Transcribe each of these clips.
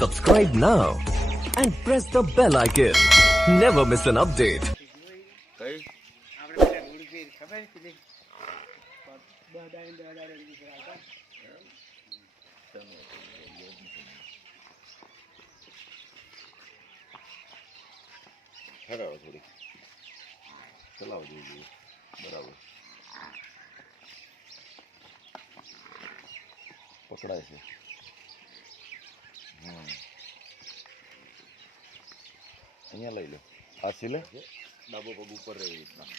Subscribe now and press the bell icon. Never miss an update. કઈ આપણે પેલા ઉડપી ખબર પેલી દહ દાડે દહ દાડે દીકરા હતા હરાવો થોડી ચલાવો જોઈએ બરાબર પકડાય છે હમ અહીંયા લઈ લો. આ સિલે? ડાબો પગ ઉપર રહે રીતના.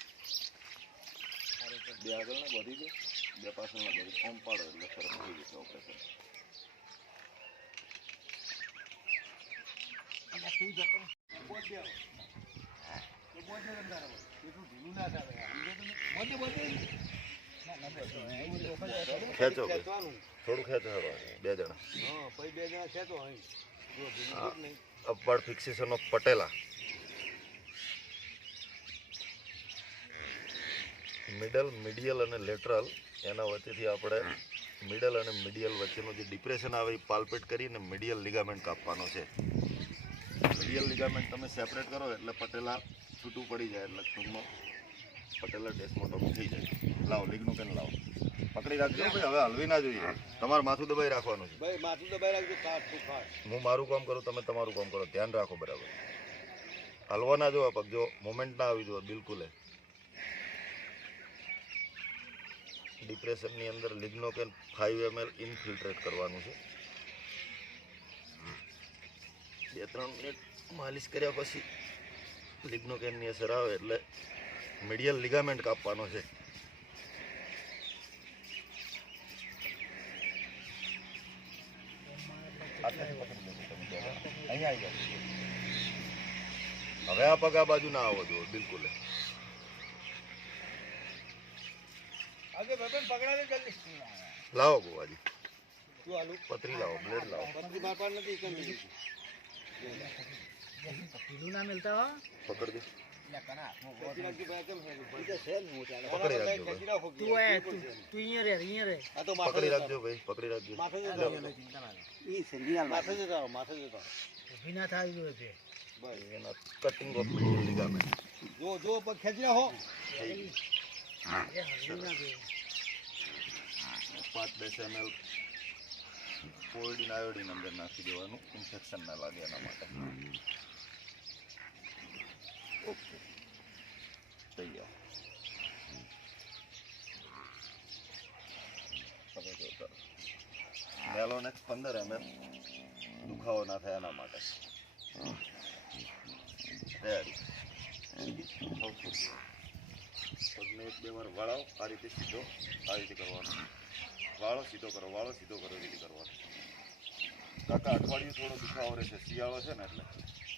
બે આગળના ભરી દે બે પાછળના ભરી ઓમ પાડો એટલે સરસ થઈ જશે ઓપરેશન ખેંચો ભાઈ. થોડું ના હવે બે જણા બોલ દે બોલ જણા છે થોડું ખેંચો બે જણા. બે જણા upward fixation of patella. Middle medial અને લેટરલ એના વચ્ચેથી આપણે મિડલ અને મિડિયલ વચ્ચેનું જે ડિપ્રેશન આવે એ પાલ્પેટ કરીને મિડિયલ લિગામેન્ટ કાપવાનો છે. મિડિયલ લિગામેન્ટ તમે સેપરેટ કરો એટલે પટેલા છૂટું પડી જાય એટલે ટૂંકમાં પટેલા ડેસ્મોટોમ થઈ જાય. લાવો લીગનું પેન લાવો. પકડી રાખજો ભાઈ હવે હલવી ના જોઈએ. તમારે માથું દબાઈ રાખવાનું છે. ભાઈ માથું દબાઈ રાખજો કાટ હું મારું કામ કરું તમે તમારું કામ કરો. ધ્યાન રાખો બરાબર. હલવા ના જોવા પગ જો મોમેન્ટ ના આવી જોઈએ બિલકુલ. ડિપ્રેશનની અંદર લિગ્નોકેન ફાઈવ એમએલ ઇનફિલ્ટ્રેટ કરવાનું છે. બે ત્રણ મિનિટ માલિશ કર્યા પછી લિગ્નોકેનની અસર આવે એટલે મીડિયલ લિગામેન્ટ કાપવાનો છે. અહીંયા આવી હવે આ પગ આ બાજુ ના આવો જો બિલકુલ લાવો ગોવાજી પતરી લાવો બ્લેડ લાવો. પત્રી નથી કેમ દીધી. ઢીલું ના મિલતા હો પકડ દે પકડી રાખજો ભાઈ. પકડી થાય છે કટિંગ ઓફ જો જો ખેંચી રાખો પાંચ દસ એમએલ આયોડિન અંદર નાખી દેવાનું. ઇન્ફેક્શન ના લાગે એના માટે. ઓકે. જો કરો મેલોનેક્સ પંદર એમએલ દુખાવો ના થાય એના માટે પગને એક બે વાર વાળો આ રીતે સીધો આ રીતે કરવાનો વાળો સીધો કરો વાળો સીધો કરો એ રીતે કરવાનો કાકા અઠવાડિયું થોડો દુખાવો રહેશે શિયાળો છે ને એટલે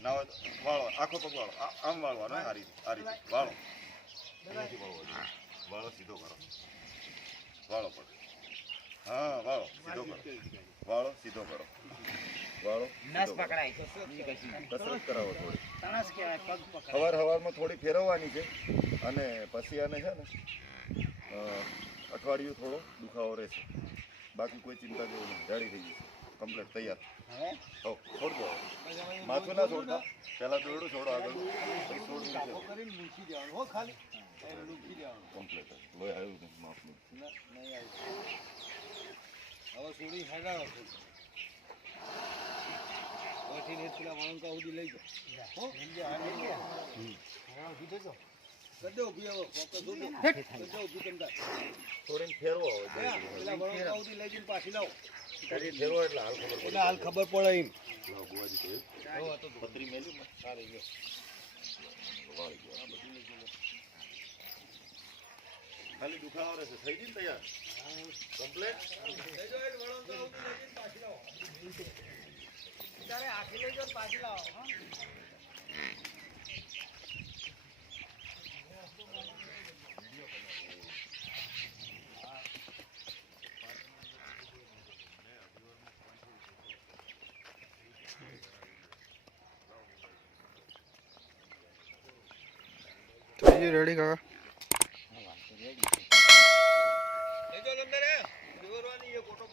ના હોય તો વાળો આખો પગ વાળો આમ વાળવાનો આ રીતે આ રીતે વાળો વાળવો વાળો સીધો કરો વાળો હા વાળો સીધો કરો વાળો સીધો કરો વાળો. કસરત કરાવો થોડી તણસ કહેવાય પગ પકડાય સવાર હવારમાં થોડી ફેરવવાની છે અને પછી આને છે ને અઠવાડિયું થોડો દુખાવો રહેશે બાકી કોઈ ચિંતા જેવું નહીં જાડી થઈ જશે કમ્પ્લીટ તૈયાર હો છોડ દો માથું ના છોડતા. પહેલા દોરડું છોડો આગળ પછી છોડ મૂકી દેવાનું હો ખાલી. મૂકી દેવાનું. કમ્પ્લીટ લોહી આવ્યું નથી માફનું ના નહીં આવ્યું. હવે સોડી હગાવો પછી ને પેલા વળંકા સુધી લઈ જાઓ. હો? થજો. કરી દો ઊભી આવો ફોકસ ઊભી કરી દો તમતા ફેરવો હા, પેલા વળંકા સુધી લઈ જઈને પાછી લાવો. એટલે હાલ ખબર હાલ ખબર પડે એમ પડે લાવો, બુવાજી કહ્યું. પતરી મેલી ને ગયો વાળી ગયો આ બધું લઈ ગયો. ખાલી દુખાવો રહેશે થઈ ગઈ ને તૈયાર કમ્પ્લેટ તારે આખી લઈ જાઓ ને પાછી લાવો ગયું રેડી કાકા ફોટો